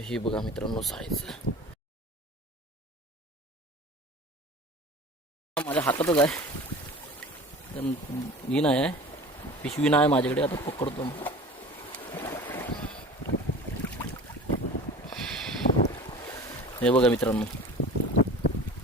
तर बघा मित्रांनो साईज माझ्या हातातच आहे. तर ही नाही आहे. पिशवी नाही माझ्याकडे. आता पकडतो मग. हे बघा मित्रांनो.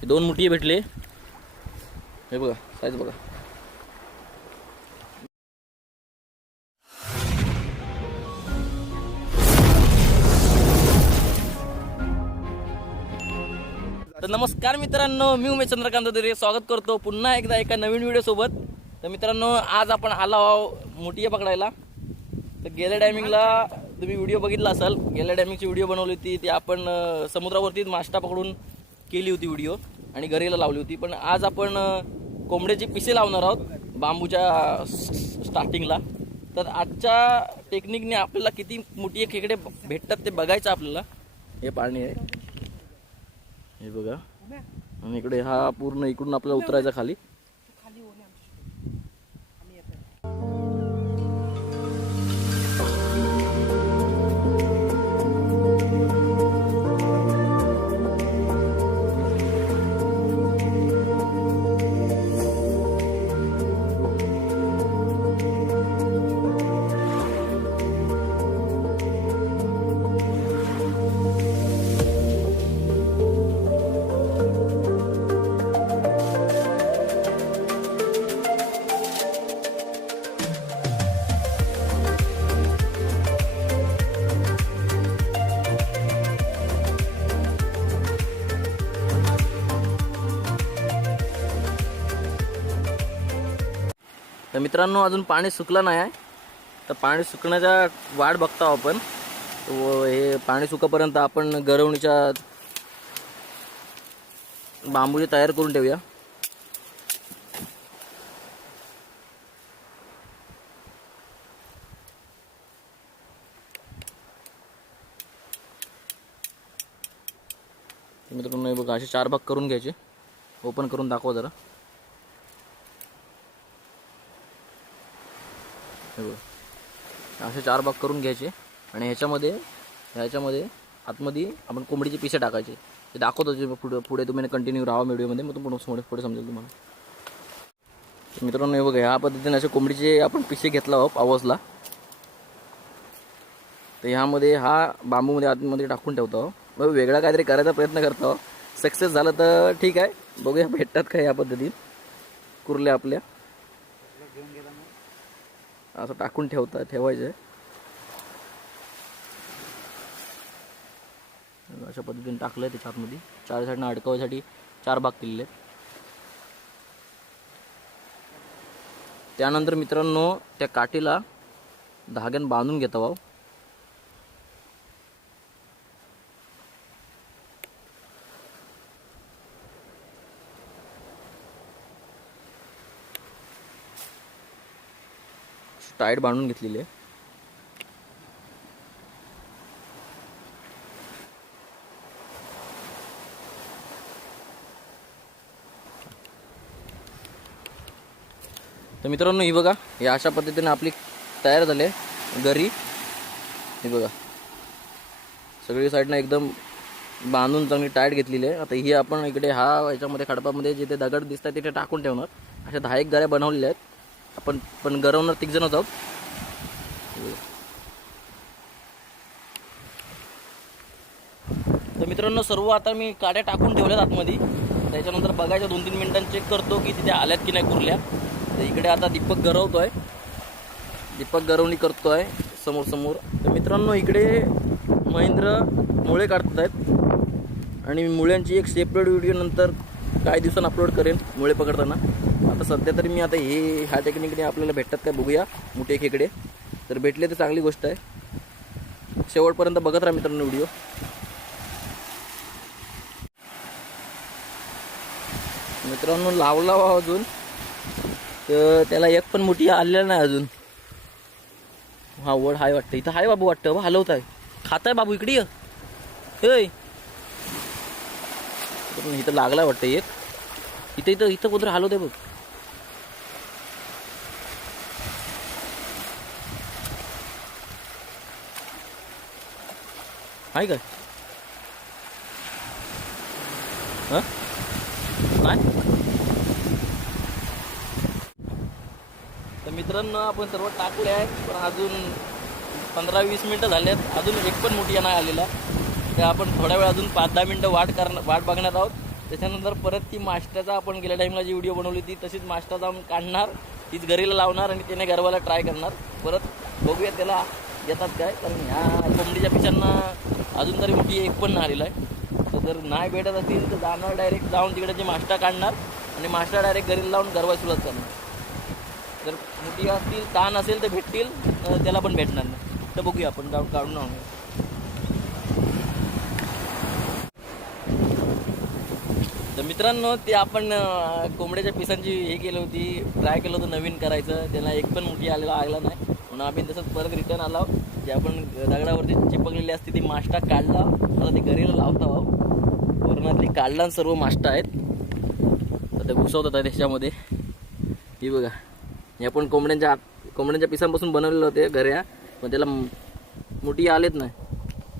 हे दोन मुठी भेटले. हे बघा साईज बघा. तर नमस्कार मित्रांनो मी उमेश चंद्रकांत दरे. स्वागत करतो पुन्हा एकदा एका नवीन व्हिडिओसोबत तर मित्रांनो आज आपण आलो आहो मोठी पकडायला. तर गेल्या टायमिंगला तुम्ही व्हिडिओ बघितला असाल. गेल्या टायमिंगची व्हिडिओ बनवली होती. ती आपण समुद्रावरती माष्टा पकडून केली होती व्हिडिओ आणि घरीला लावली होती. पण आज आपण कोंबड्याचे कोंबड्याची पिसे लावणार आहोत बांबूच्या स्टार्टिंगला तर आजच्या टेक्निकने आपल्याला किती मोठी खेकडे भेटतात ते बघायचं आपल्याला. हे पाणी आहे. हे बघा. आणि इकडे हा पूर्ण इकडून आपल्याला उतरायचा खाली. तर मित्रांनो अजून पाणी सुकलं नाही आहे. तर पाणी सुकण्याचा वाट बघता आपण. व हे पाणी सुकापर्यंत आपण गरवणीच्या बांबूची तयार करून ठेवूया. मित्रांनो बघा असे चार भाग करून घ्यायचे. ओपन करून दाखवा जरा हे बघ असे चार भाग करून घ्यायचे आणि ह्याच्यामध्ये ह्याच्यामध्ये आतमध्ये आपण कोंबडीचे पिसे टाकायचे. ते दाखवतो जे पुढे पुढे तुम्ही कंटिन्यू राहा व्हिडिओमध्ये मग तुम्ही पुढे पुढे समजेल तुम्हाला. मित्रांनो हे बघा ह्या पद्धतीने असे कोंबडीचे आपण पिसे घेतला आहोत पावसला तर ह्यामध्ये हा बांबूमध्ये आतमध्ये टाकून ठेवतो मग वेगळा काहीतरी करायचा प्रयत्न करतो सक्सेस झालं तर ठीक आहे. बघूया भेटतात का या पद्धतीत. कुर्ल्या आपल्या. असं टाकून ठेवता ठेवायचं. आहे अशा पद्धतीने टाकलं आहे त्याच्या आतमध्ये चार साईडनं अडकवायसाठी चार भाग केलेले आहेत. त्यानंतर मित्रांनो त्या काठीला धाग्यानं बांधून घेता भाऊ टाईट बांधून घेतलेली आहे. तर मित्रांनो ही बघा हे अशा पद्धतीने आपली तयार झाले गरी ही बघा. सगळी साईडनं एकदम बांधून चांगली टाईट घेतलेली आहे. आता ही आपण इकडे हा याच्यामध्ये खडपामध्ये जिथे दगड दिसतात तिथे टाकून ठेवणार. अशा दहा एक गाड्या बनवलेल्या आहेत. आपण पण गरवणार तिघ जण आहोत तर मित्रांनो सर्व आता मी काड्या टाकून ठेवल्यात आतमध्ये. त्याच्यानंतर बघायच्या दोन तीन मिनिटांनी चेक करतो की तिथे आल्यात की नाही कुरल्या. तर इकडे आता दीपक गरवतोय. दीपक गरवणी करतोय समोर समोर तर मित्रांनो इकडे महेंद्र मुळे काढत आहेत. आणि मुळ्यांची एक सेपरेट व्हिडिओ नंतर काही दिवसांनी अपलोड करेन मुळे पकडताना. आता सध्या तरी मी आता हे ह्या टेक्निकने आपल्याला भेटतात काय बघूया मोठे खेकडे. तर भेटले तर चांगली गोष्ट आहे. शेवटपर्यंत बघत राहा मित्रांनो व्हिडिओ. मित्रांनो लावला वा अजून. तर त्याला एक पण मोठी आलेला नाही अजून. हा वड हाय वाटतं. इथं हाय बाबू वाटतं. हलवत आहे खात आहे बाबू इकडे इथं लागलाय वाटतं एक. इथं इथं इथं कुत्र हलवत आहे बघ. आहे काय हां? काय? तर मित्रांनो आपण सर्व टाकले आहेत पण अजून पंधरा वीस मिनटं झाले आहेत अजून एक पण मोठी नाही आलेला तर आपण थोड्या वेळ अजून पाच दहा मिनटं वाट करणार वाट बघणार आहोत. त्याच्यानंतर परत ती मास्टरचा आपण गेल्या टाईमला जी व्हिडिओ बनवली ती तशीच मास्टर जाऊन काढणार. तीच घरीला लावणार आणि त्याने घरवाला ट्राय करणार. परत बघूया त्याला येतात काय. कारण ह्या कोंबडीच्या पिशांना अजून तरी मोठी एक पण नाही आलेला आहे. तर जर नाही भेटत असतील तर जाणार डायरेक्ट जाऊन तिकडे जे मास्टर काढणार आणि मास्टर डायरेक्ट घरी लावून गरवा सुरुवात करणार. जर मोठी असतील ताण असेल तर भेटतील त्याला पण भेटणार नाही. तर बघूया आपण जाऊन काढून आणूया. तर मित्रांनो ते आपण कोंबड्याच्या पिसांची हे केली होती ट्राय केलं होतं नवीन करायचं. त्याला एक पण मोठी आलेला आला नाही. म्हणून आम्ही तसंच परत रिटर्न आलो. जे आपण दगडावरती चिपकलेली असते ती माष्टा काढला. आता ते घरीला लावता भाऊ. वरणातली काढला आणि सर्व माष्टा आहेत. तर ते घुसवतात त्याच्यामध्ये. ही बघा. हे आपण कोंबड्यांच्या आत कोंबड्यांच्या पिसांपासून बनवलेलं होते घऱ्या पण त्याला मोठी आलेत नाही.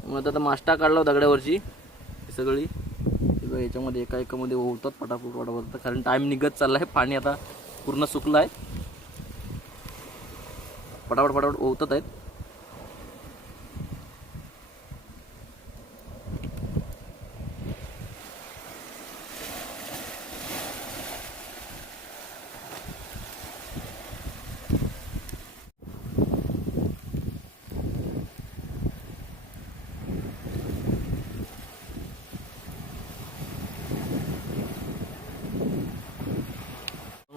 मग आता माष्टा काढला दगडावरची. सगळी. बघा, याच्यामध्ये एका एकामध्ये ओवतात पटापट. पटापट कारण टाईम निघत चालला आहे पाणी आता पूर्ण सुकलं आहे पटापट पटापट ओवतात आहेत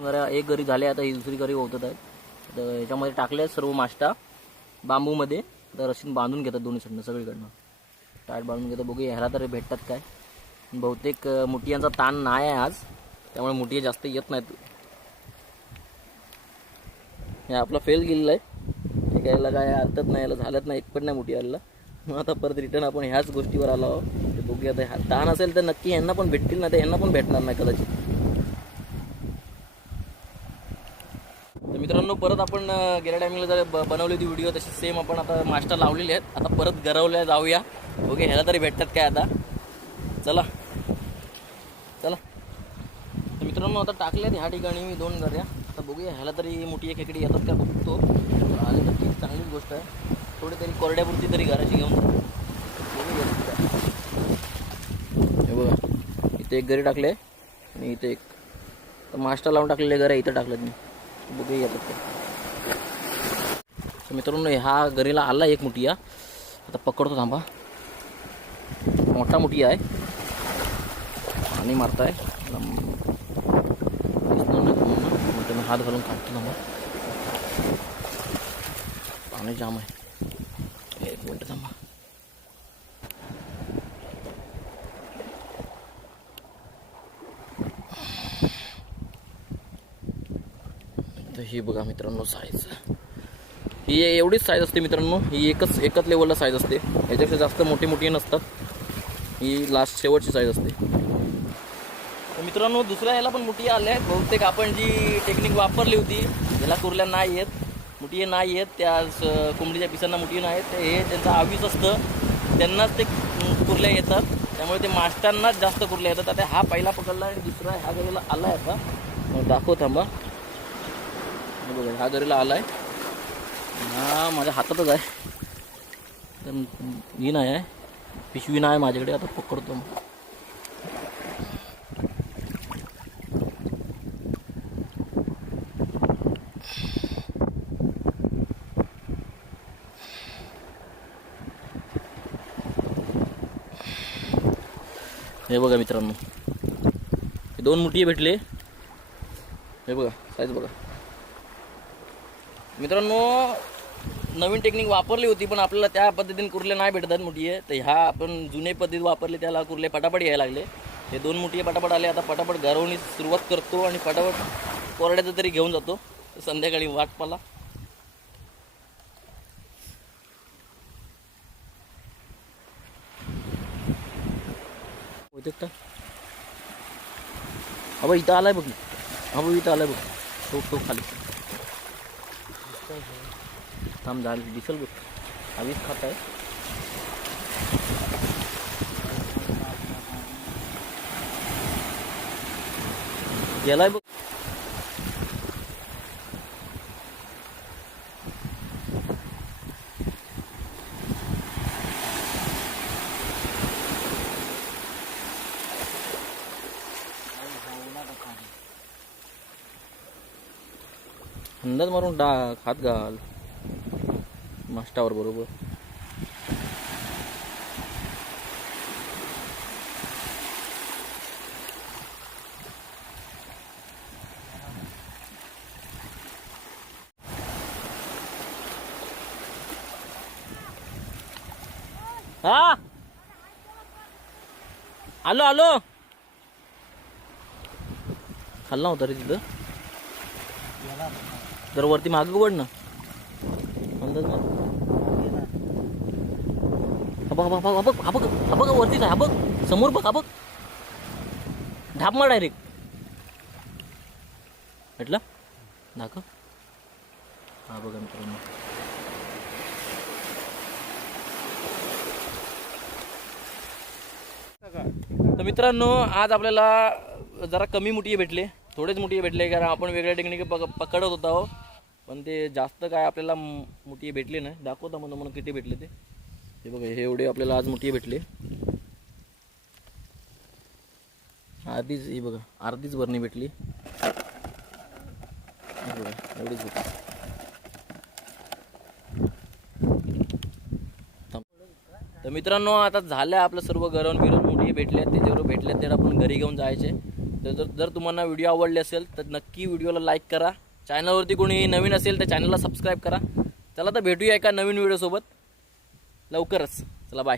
जरा एक गरी झाले आता ही दुसरी गरी ओवतत आहेत. तर याच्यामध्ये टाकले सर्व माष्टा बांबूमध्ये. तर रशीन बांधून घेतात दोन्ही साईडनं सगळीकडनं. टाईट बांधून घेतात. बघू ह्याला तर भेटतात काय? बहुतेक मुठियांचा ताण नाही आहे आज. त्यामुळे मुठिया जास्त येत नाहीत. हे आपला फेल गेलेला आहे. हे काय याला काय अर्थच नाही याला झालंच नाही एक पण नाही मुठी आलेला मग आता परत रिटर्न आपण ह्याच गोष्टीवर आलो आहोत. बघूया आता ह्या ताण असेल तर नक्की यांना पण भेटतील ना तर ह्यांना पण भेटणार नाही कदाचित. मित्रांनो परत आपण गेल्या टायमिंगला जर ब- बनवली होती व्हिडिओ तशी सेम आपण आता मास्टर लावलेले आहेत. आता परत गरवल्या जाऊया. ओके ह्याला तरी भेटतात काय आता? चला. चला. तर मित्रांनो आता टाकल्यात ह्या ठिकाणी मी दोन गऱ्या. आता बघूया ह्याला तरी मोठी एक खेकडी येतात का? बघतो. आले तर ती चांगलीच गोष्ट आहे. थोडी तरी कोरड्यापुरती तरी घराची घेऊन हे बघा इथे एक गरी टाकले आणि इथे एक. तर मास्टर लावून टाकलेले घर आहे इथं टाकलं मी. बघूया मित्रांनो हा गरीला आला एक मुठिया. आता पकडतो थांबा. मोठा मुठिया आहे. पाणी मारताय. म्हणतो मी हात घालून काढतो थांबा. पाणी जाम आहे. एक मिनटं थांबा. तर ही बघा मित्रांनो साईज ही एवढीच साईज असते मित्रांनो. ही एकच एकच लेवलला साईज असते. याच्यापेक्षा जास्त मोठी मोठी नसतात. ही लास्ट शेवटची साईज असते. मित्रांनो दुसऱ्या ह्याला पण मुठी आल्या आहेत. बहुतेक आपण जी टेक्निक वापरली होती ज्याला कुरल्या नाही आहेत मुठी नाही आहेत त्या स- कोंबडीच्या पिसांना मुठी नाही आहेत हे त्यांचं आवीस असतं. त्यांनाच ते कुरल्या येतात. त्यामुळे ते मास्टांनाच जास्त कुरल्या येतात. आता हा पहिला पकडला आणि दुसरा ह्या गरीला आला आहे आता. मग दाखव थांबा. बघा हा गरीला आला आहे हा माझ्या हातातच आहे. तर ही नाही आहे. पिशवी नाही माझ्याकडे आता पकडतो मग. हे बघा मित्रांनो दोन मुठी भेटले. हे बघा साईज बघा. मित्रांनो नवीन टेक्निक वापरली होती पण आपल्याला त्या पद्धतीने कुर्ले नाही भेटतात मुठी आहे तर ह्या आपण जुने पद्धत वापरले त्याला कुर्ले पटापट यायला लागले. हे दोन मुठी पटापट आले आता पटापट गरवणी सुरुवात करतो आणि पटापट कोरड्याचं तरी घेऊन जातो. संध्याकाळी वाट पाला होते का? इथं आलाय बघ. हा बघ इथं आलाय बघ. तो तो खाली. थांब झालं दिसल बघ. आम्हीच खात आहे गेलाय बघ. अंदाज मारून डाक हात घाल. मास्टावर बरोबर. हा? आलो आलो. खाल्ला होता रे तिथं. जर वरती मागे पड ना. समजत ना हा बघ हा बघ बघ हा बघ हा बघ वरती काय हा बघ समोर बघ हा बघ ढाप मार डायरेक्ट भेटला दाखव हा बघा मित्रांनो तर मित्रांनो आज आपल्याला जरा कमी मुठी भेटले. थोडेच मुठी भेटले कारण आपण वेगळ्या टेक्निक पक पकडत होतो. पण ते जास्त काय आपल्याला मुठी भेटले नाही. दाखवता म्हणून म्हणून किती भेटले ते. हे बघा हे एवढे आपल्याला आज मुठी भेटले. अर्धीच ही बघा अर्धीच भरणी भेटली. बघा, एवढीच भेटली तर मित्रांनो आता झालं आपलं सर्व गरम बिरम मोठी भेटले जेवढं भेटले तेवढं आपण घरी घेऊन जायचे. तर जर जर तुम्हाला व्हिडिओ आवडले असेल तर नक्की व्हिडिओला लाईक करा. चॅनलवरती कोणी नवीन असेल तर चॅनलला सबस्क्राईब करा. चला तर भेटूया एका नवीन व्हिडिओसोबत लवकरच. चला बाय